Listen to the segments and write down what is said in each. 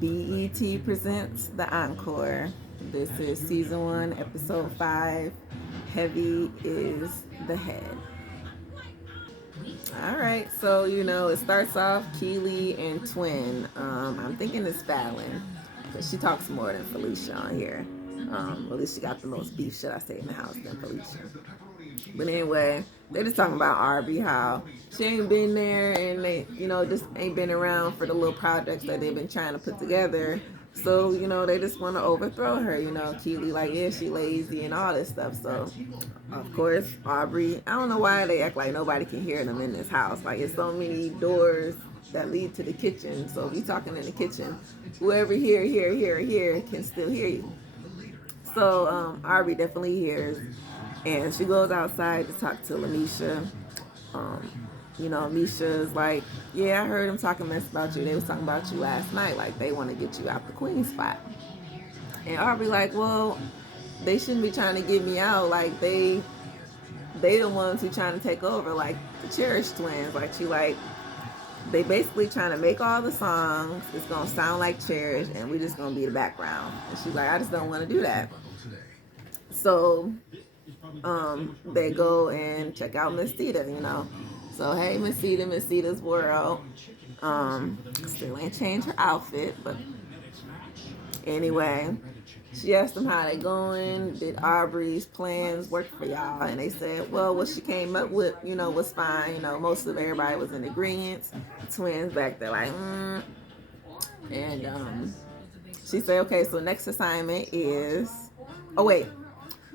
BET presents the Encore. This is season 1, episode 5. Heavy is the head. All right, so it starts off Keely and Twin. I'm thinking it's Fallon because she talks more than Felicia on here. At least she got the most beef, should I say, in the house than Felicia. But anyway, they just talking about Arby, how she ain't been there and they, just ain't been around for the little projects that they've been trying to put together. So, they just want to overthrow her. Keely, like, yeah, she lazy and all this stuff. So, of course, Aubrey, I don't know why they act like nobody can hear them in this house. Like, it's so many doors that lead to the kitchen. So, if you talking in the kitchen, whoever here can still hear you. So, Aubrey definitely hears. And she goes outside to talk to Lamisha. Misha's like, yeah, I heard them talking mess about you. They was talking about you last night. Like, they want to get you out the queen spot. And Aubrey like, well, they shouldn't be trying to get me out. Like, they the ones who trying to take over. Like, the Cherish twins. Like, she like, they basically trying to make all the songs. It's going to sound like Cherish, and we just going to be the background. And she's like, I just don't want to do that. So they go and check out Miss Theta. So hey, Miss Theta's world. Still ain't changed her outfit, but anyway, she asked them how they going. Did Aubrey's plans work for y'all? And they said, well, what she came up with, was fine. Most of everybody was in agreement. The twins back there like, And she said, okay, so next assignment is, oh wait,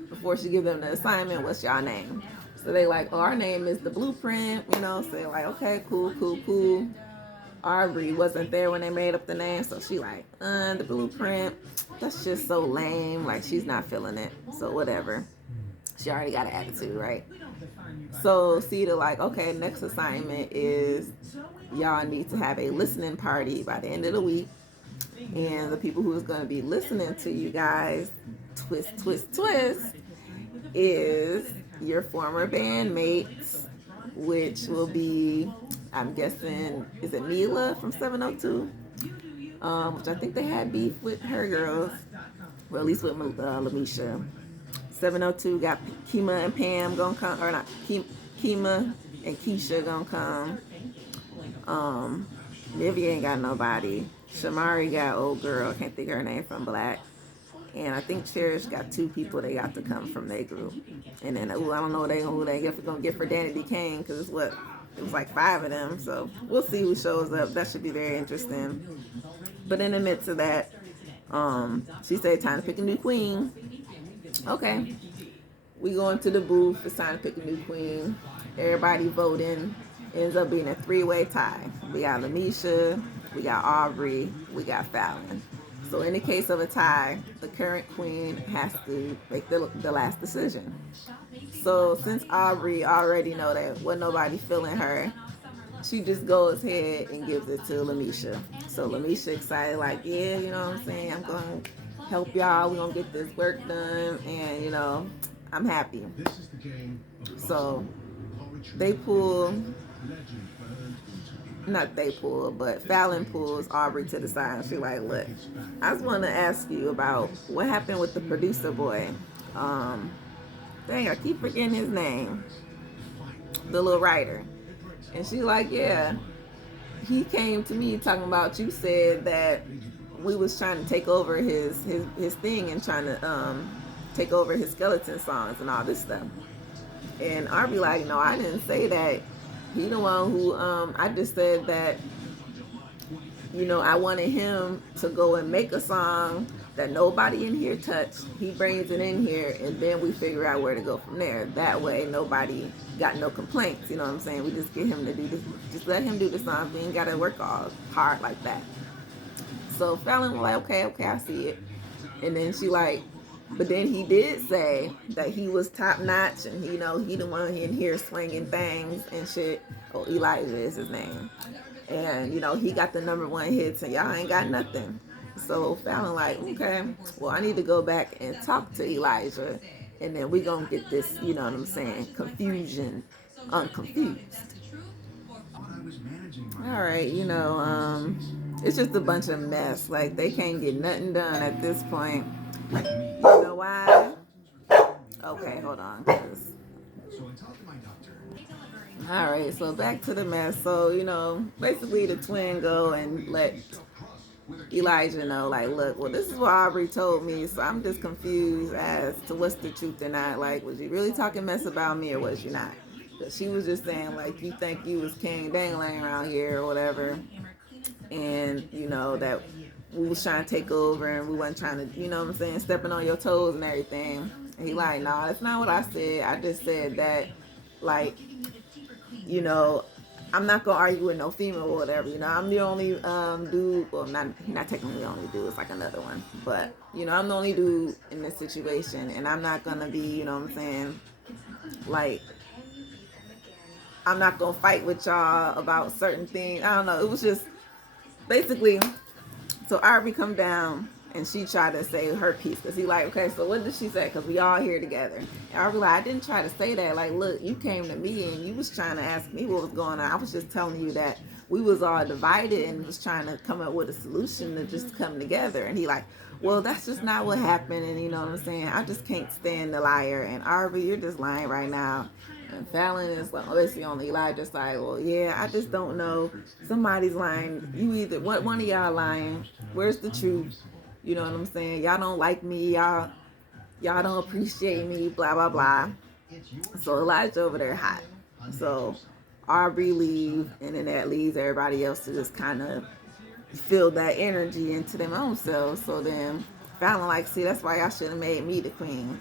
before she give them the assignment, what's y'all name? So they like, oh, our name is the Blueprint, so they like, okay, cool. Aubrey wasn't there when they made up the name, so she like, the Blueprint, that's just so lame. Like, she's not feeling it, so whatever. She already got an attitude, right? So Cedar like, okay, next assignment is y'all need to have a listening party by the end of the week. And the people who's going to be listening to you guys, twist, is your former bandmates, which will be, I'm guessing, is it Mila from 702? Which I think they had beef with her girls, or at least with Lamisha. 702 got Kima and Pam gonna come, or not, Kima and Keisha gonna come. Vivian ain't got nobody. Shamari got old girl, can't think of her name, from Black. And I think Cherish got 2 people they got to come from their group. And then, I don't know who they gonna get for Danny D. Kane, because it was like 5 of them. So we'll see who shows up. That should be very interesting. But in the midst of that, she said, time to pick a new queen. Okay. We go into the booth. It's time to pick a new queen. Everybody voting. Ends up being a 3-way tie. We got Lamisha, we got Aubrey, we got Fallon. So in the case of a tie, the current queen has to make the last decision. So since Aubrey already know that wasn't nobody feeling her, she just goes ahead and gives it to Lamisha. So Lamisha excited, like, yeah, you know what I'm saying? I'm going to help y'all. We're going to get this work done. And, I'm happy. So they pull, not they pull, but Fallon pulls Aubrey to the side. And she's like, look, I just want to ask you about what happened with the producer boy. Dang, I keep forgetting his name. The little writer. And she's like, yeah, he came to me talking about, you said that we was trying to take over his thing and trying to take over his skeleton songs and all this stuff. And Aubrey like, no, I didn't say that. He the one who, I just said that, I wanted him to go and make a song that nobody in here touched. He brings it in here, and then we figure out where to go from there. That way, nobody got no complaints. You know what I'm saying? We just get him to do this. Just let him do the song. We ain't got to work all hard like that. So Fallon was like, okay, I see it. And then she like, but then he did say that he was top notch, and he the one in here swinging things and shit. Oh, Elijah is his name. And he got the #1 hits, and y'all ain't got nothing. So Fallon like, okay, well, I need to go back and talk to Elijah, and then we gonna get this, you know what I'm saying, confusion unconfused. All right, it's just a bunch of mess. Like, they can't get nothing done at this point. You know why? Okay, hold on. All right, so back to the mess. So, basically the twin go and let Elijah know, like, look, well, this is what Aubrey told me, so I'm just confused as to what's the truth or not. Like, was you really talking mess about me or was you not? Because she was just saying, like, you think you was king dangling around here or whatever, and, that we was trying to take over and we wasn't trying to, what I'm saying, stepping on your toes and everything. And he like, nah, that's not what I said. I just said that, like, I'm not gonna argue with no female or whatever. I'm the only dude. Well, not technically the only dude. It's like another one, but I'm the only dude in this situation, and I'm not gonna be. What I'm saying, like, I'm not gonna fight with y'all about certain things. I don't know. It was just basically. So Aubrey come down and she tried to say her piece because he like, okay, so what did she say? Because we all here together. And Aubrey like, I didn't try to say that. Like, look, you came to me and you was trying to ask me what was going on. I was just telling you that we was all divided and was trying to come up with a solution to just come together. And he like, well, that's just not what happened. And you know what I'm saying? I just can't stand the liar. And Aubrey, you're just lying right now. And Fallon is like, basically on Elijah, just like, well, yeah, I just don't know. Somebody's lying. You either, one of y'all lying? Where's the truth? You know what I'm saying? Y'all don't like me. Y'all don't appreciate me. Blah blah blah. So Elijah over there hot. So Aubrey leave, and then that leaves everybody else to just kind of feel that energy into their own selves. So then Fallon like, see, that's why y'all should have made me the queen.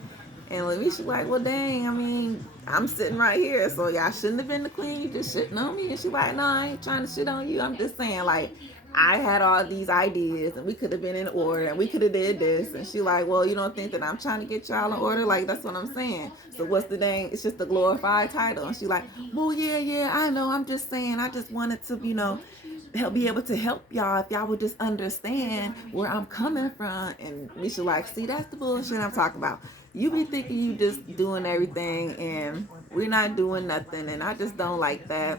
And Lamisha like, well, dang, I mean, I'm sitting right here, so y'all shouldn't have been the queen. You just shitting on me. And she like, no, I ain't trying to shit on you. I'm just saying, like, I had all these ideas, and we could have been in order, and we could have did this. And she like, well, you don't think that I'm trying to get y'all in order? Like, that's what I'm saying. So what's the dang? It's just a glorified title. And she like, well, yeah, I know. I'm just saying. I just wanted to, be able to help y'all if y'all would just understand where I'm coming from. And Misha like, see, that's the bullshit I'm talking about. You be thinking you just doing everything and we're not doing nothing, and I just don't like that.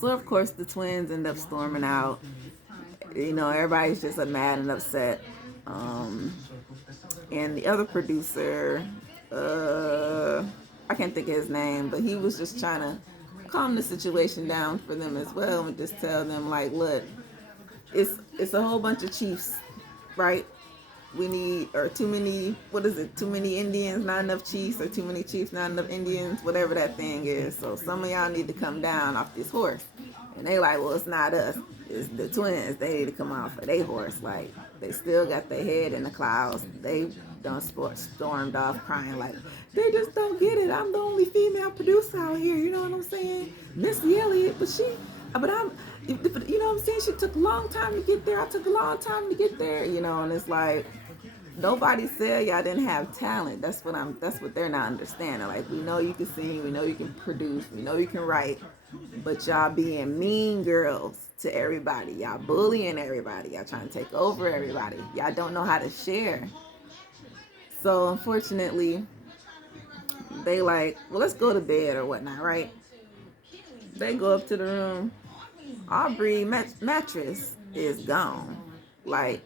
So of course the twins end up storming out. Everybody's just mad and upset. And the other producer, I can't think of his name, but he was just trying to calm the situation down for them as well and just tell them, like, look, it's a whole bunch of chiefs, right? We need, or too many, too many Indians, not enough chiefs, or too many chiefs, not enough Indians, whatever that thing is. So some of y'all need to come down off this horse. And they like, well, it's not us, it's the twins. They need to come off of their horse. Like, they still got their head in the clouds. They done stormed off crying like, they just don't get it. I'm the only female producer out here, you know what I'm saying? Missy Elliott, but I'm, you know what I'm saying? She took a long time to get there. I took a long time to get there, and it's like, nobody said y'all didn't have talent. That's what they're not understanding. Like, we know you can sing, we know you can produce, we know you can write, but y'all being mean girls to everybody. Y'all bullying everybody. Y'all trying to take over everybody. Y'all don't know how to share. So unfortunately, they like, well, let's go to bed or whatnot, right? They go up to the room. Aubrey mattress is gone. Like,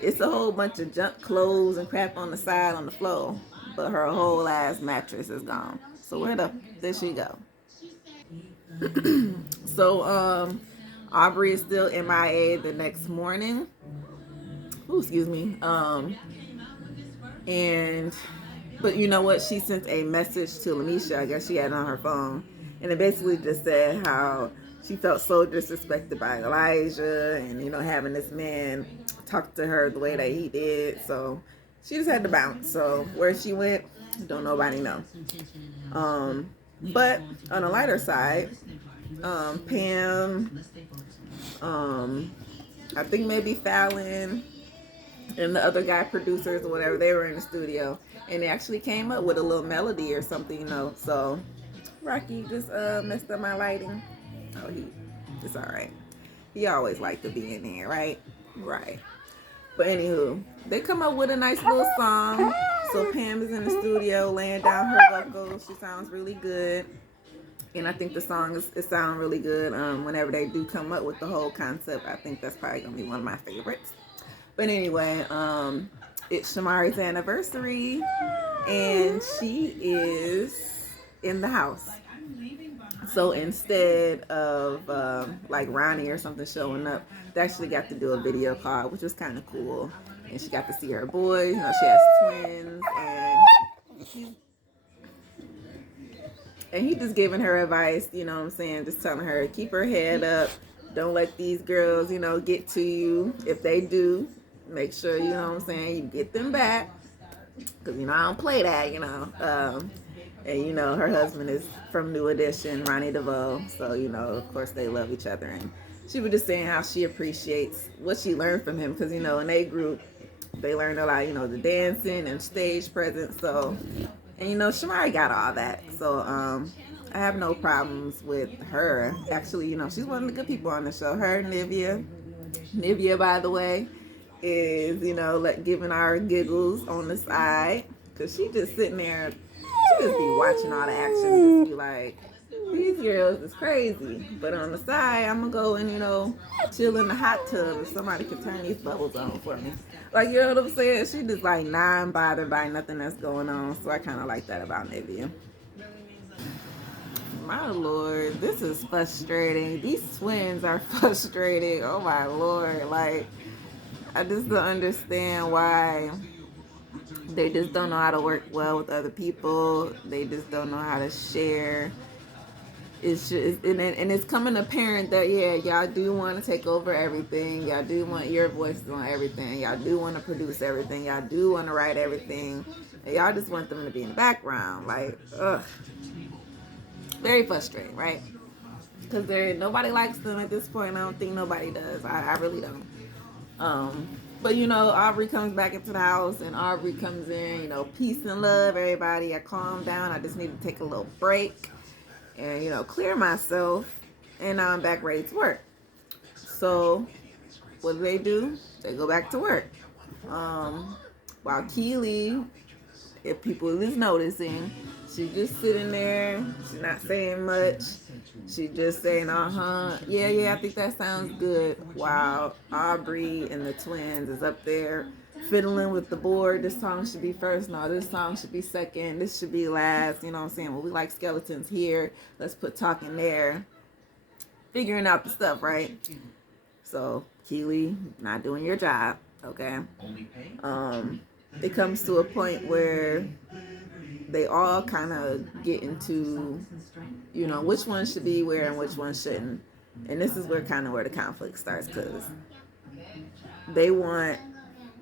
it's a whole bunch of junk clothes and crap on the side on the floor, but her whole ass mattress is gone. So where did she go? So Aubrey is still MIA the next morning. Ooh, excuse me. But you know what? She sent a message to Lamisha. I guess she had it on her phone, and it basically just said how she felt so disrespected by Elijah, and having this man talk to her the way that he did. So she just had to bounce. So where she went, don't nobody know. But on a lighter side, Pam, I think maybe Fallon and the other guy producers or whatever, they were in the studio and they actually came up with a little melody or something, So Rocky just messed up my lighting. Oh, it's all right. He always liked to be in here, right? Right. But anywho, they come up with a nice little song. So Pam is in the studio laying down her vocals. She sounds really good. And I think the songs, it sound really good. Whenever they do come up with the whole concept, I think that's probably gonna be one of my favorites. But anyway, it's Shamari's anniversary, and she is in the house. So instead of like Ronnie or something showing up, they actually got to do a video call, which was kind of cool. And she got to see her boys. You know, she has twins, and he just giving her advice. You know what I'm saying? Just telling her, keep her head up. Don't let these girls, you know, get to you. If they do, make sure, you know what I'm saying, you get them back. Because, you know, I don't play that, you know. And, you know, her husband is from New Edition, Ronnie DeVoe. So, you know, of course they love each other. And she was just saying how she appreciates what she learned from him. Because, you know, in a group, they learned a lot, you know, the dancing and stage presence. So, and, you know, Shamari got all that. So, I have no problems with her. Actually, you know, she's one of the good people on the show. Her, Nivea, by the way, is, you know, like giving our giggles on the side. Because she just sitting there, she just be watching all the action, just be like, these girls is crazy. But on the side, I'm going to go and, you know, chill in the hot tub if somebody can turn these bubbles on for me. Like, you know what I'm saying? She just like non-bothered by nothing that's going on. So I kind of like that about Nivea. My Lord, this is frustrating. These twins are frustrating. Oh my Lord. Like, I just don't understand why they just don't know how to work well with other people. They just don't know how to share. It's just, and it's coming apparent that, yeah, y'all do want to take over everything. Y'all do want your voices on everything. Y'all do want to produce everything. Y'all do want to write everything. And y'all just want them to be in the background. Like, ugh. Very frustrating, right? Because nobody likes them at this point. I don't think nobody does. I really don't. But, you know, Aubrey comes back into the house, and Aubrey comes in, you know, peace and love, everybody. I calm down. I just need to take a little break and, you know, clear myself. And now I'm back ready to work. So what do? They go back to work. While Keely, if people is noticing, she's just sitting there. She's not saying much. She's just saying, yeah, I think that sounds good. While Aubrey and the twins is up there fiddling with the board. This song should be first. No, this song should be second. This should be last. You know what I'm saying? Well, we like skeletons here. Let's put talking there. Figuring out the stuff, right? So, Keely, not doing your job, okay? It comes to a point where they all kind of get into, you know, which one should be where and which one shouldn't. And this is where the conflict starts, because they want,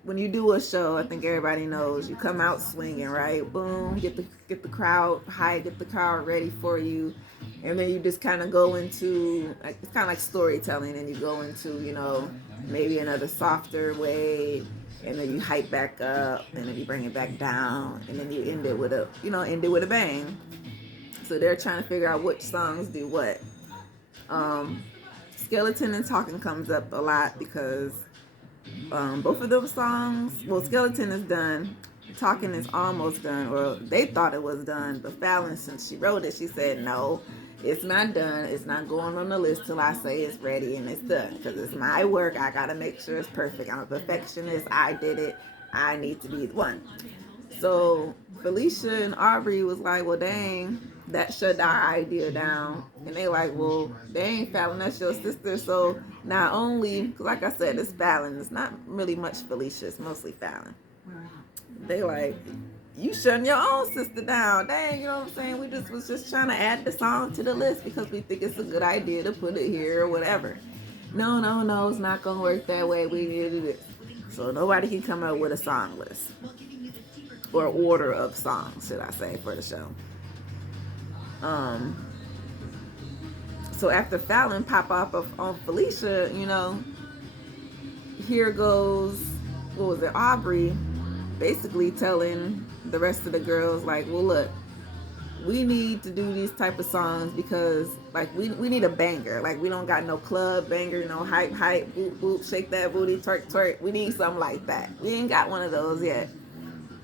when you do a show, I think everybody knows, you come out swinging, right? Boom, get the crowd hyped, get the crowd ready for you. And then you just kind of go into, like, it's kind of like storytelling, and you go into, you know, maybe another softer way, and then you hype back up, and then you bring it back down, and then you end it with a bang. So they're trying to figure out which songs do what. Skeleton and Talking comes up a lot because both of those songs, well, Skeleton is done, Talking is almost done, or they thought it was done, but Fallon, since she wrote it, she said, no, it's not done. It's not going on the list till I say it's ready and it's done, because it's my work. I gotta make sure it's perfect. I'm a perfectionist. I did it. I need to be the one. So Felicia and Aubrey was like, well, dang, that shut our idea down. And they like, well, dang, Fallon, that's your sister. So not only, like I said, it's Fallon. It's not really much Felicia. It's mostly Fallon. They like, you shutting your own sister down. Dang, you know what I'm saying? We was just trying to add the song to the list because we think it's a good idea to put it here or whatever. No, it's not going to work that way. We need to do this. So nobody can come up with a song list. Or order of songs, should I say, for the show. So after Fallon pop off on Felicia, you know, here goes, Aubrey basically telling the rest of the girls, like, well, look, we need to do these type of songs because, like, we need a banger. Like, we don't got no club banger, no hype, boop, boop, shake that booty, twerk, twerk. We need something like that. We ain't got one of those yet.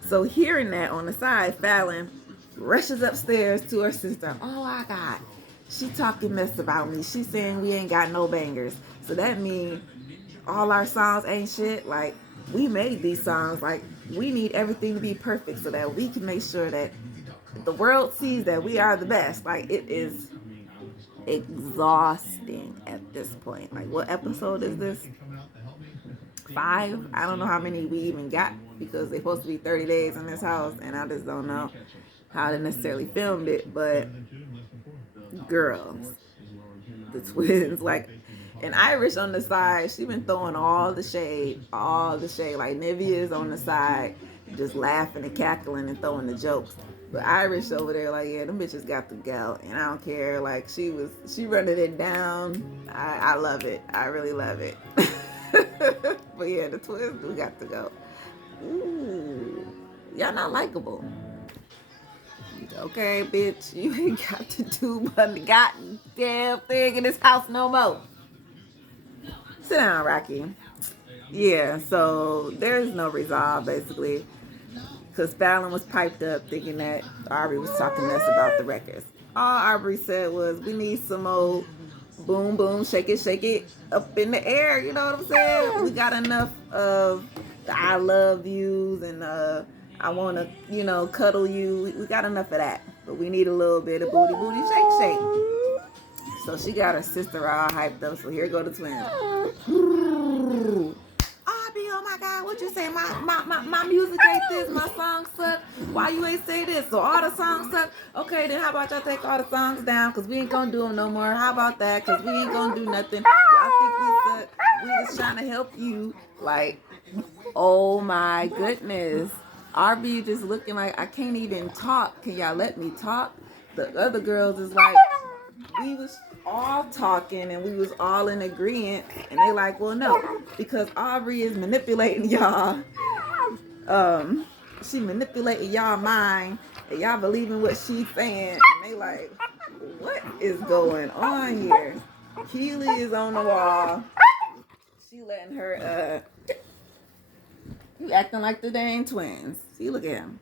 So hearing that on the side, Fallon rushes upstairs to her sister. Oh, I got she talking mess about me. She saying we ain't got no bangers. So that means all our songs ain't shit. Like, we made these songs. Like, we need everything to be perfect so that we can make sure that the world sees that we are the best. Like, it is exhausting at this point. Like, what episode is this? 5? I don't know how many we even got because they're supposed to be 30 days in this house, and I just don't know how they necessarily filmed it. But girls, the twins, like, and Irish on the side, she been throwing all the shade. Like, Nivea is on the side, just laughing and cackling and throwing the jokes. But Irish over there, like, yeah, them bitches got the gout, and I don't care. Like, she running it down. I love it. I really love it. But yeah, the twins do got to go. Ooh, y'all not likable. Okay, bitch, you ain't got to do but the goddamn thing in this house no more. Sit down, Rocky. Yeah, so there's no resolve, basically, because Fallon was piped up thinking that Aubrey was talking mess about the records. All Aubrey said was, we need some old boom, boom, shake it up in the air. You know what I'm saying? We got enough of the I love yous and I want to, cuddle you. We got enough of that. But we need a little bit of booty, shake. So she got her sister all hyped up. So here go the twins. Aubrey, oh my God, what you say? My music ain't this. My songs suck. Why you ain't say this? So all the songs suck. Okay, then how about y'all take all the songs down? Because we ain't going to do them no more. How about that? Because we ain't going to do nothing. Y'all think we suck? We just trying to help you. Like, oh my goodness. Aubrey just looking like, I can't even talk. Can y'all let me talk? The other girls is like, we was all talking and we was all in agreement, and they like, well, no, because Aubrey is manipulating y'all. She manipulating y'all mind, and y'all believing what she's saying. And they like, what is going on here? Keely is on the wall. She letting her you acting like the dang twins. See, look at him.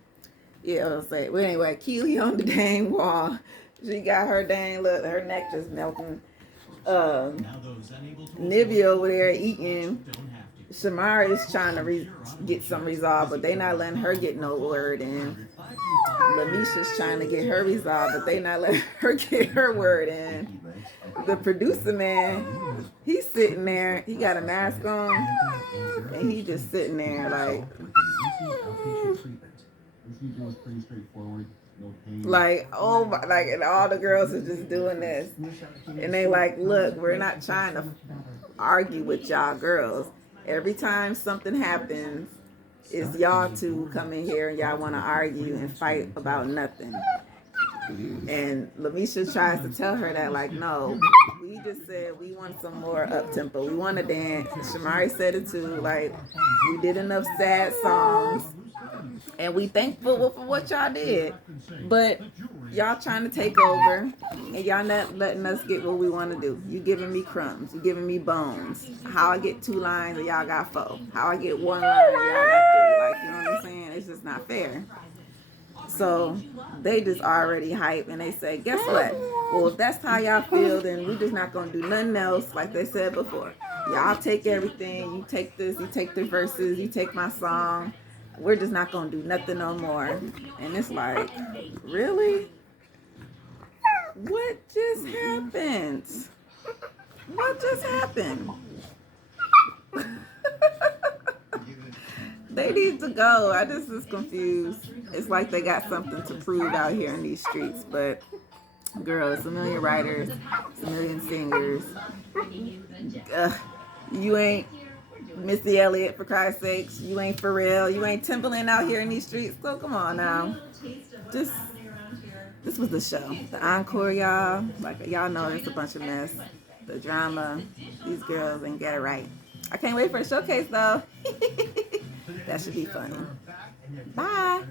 Yeah, I'll say. But anyway, Keely on the dang wall. She got her dang, look, her neck just melting. Nivea over there eating. Shamara is trying to get some resolve, but they not letting her get no word in. Lanisha's trying to get her resolve, but they not letting her get her word in. The producer man, he's sitting there. He got a mask on, and he just sitting there like. Like, oh my, like, and all the girls are just doing this, and they like, look, we're not trying to argue with y'all girls. Every time something happens, it's y'all two come in here and y'all want to argue and fight about nothing. And Lamisha tries to tell her that, like, no, we just said we want some more up tempo. We want to dance. Shamari said it too. Like, we did enough sad songs. And we thankful for what y'all did. But y'all trying to take over. And y'all not letting us get what we want to do. You giving me crumbs. You giving me bones. How I get 2 lines and y'all got 4. How I get 1 line and y'all got 3. Like, you know what I'm saying? It's just not fair. So they just already hype. And they say, guess what? Well, if that's how y'all feel, then we just not going to do nothing else like they said before. Y'all take everything. You take this. You take the verses. You take my song. We're just not going to do nothing no more. And it's like, really? What just happened? What just happened? They need to go. I just was confused. It's like they got something to prove out here in these streets. But, girl, it's a million writers. It's a million singers. You ain't Missy Elliott, for Christ's sakes. You ain't Pharrell. You ain't Timbaland out here in these streets. So come on now. This was the show. The Encore, y'all. Like, y'all know it's a bunch of mess. The drama. These girls ain't get it right. I can't wait for the showcase, though. That should be funny. Bye.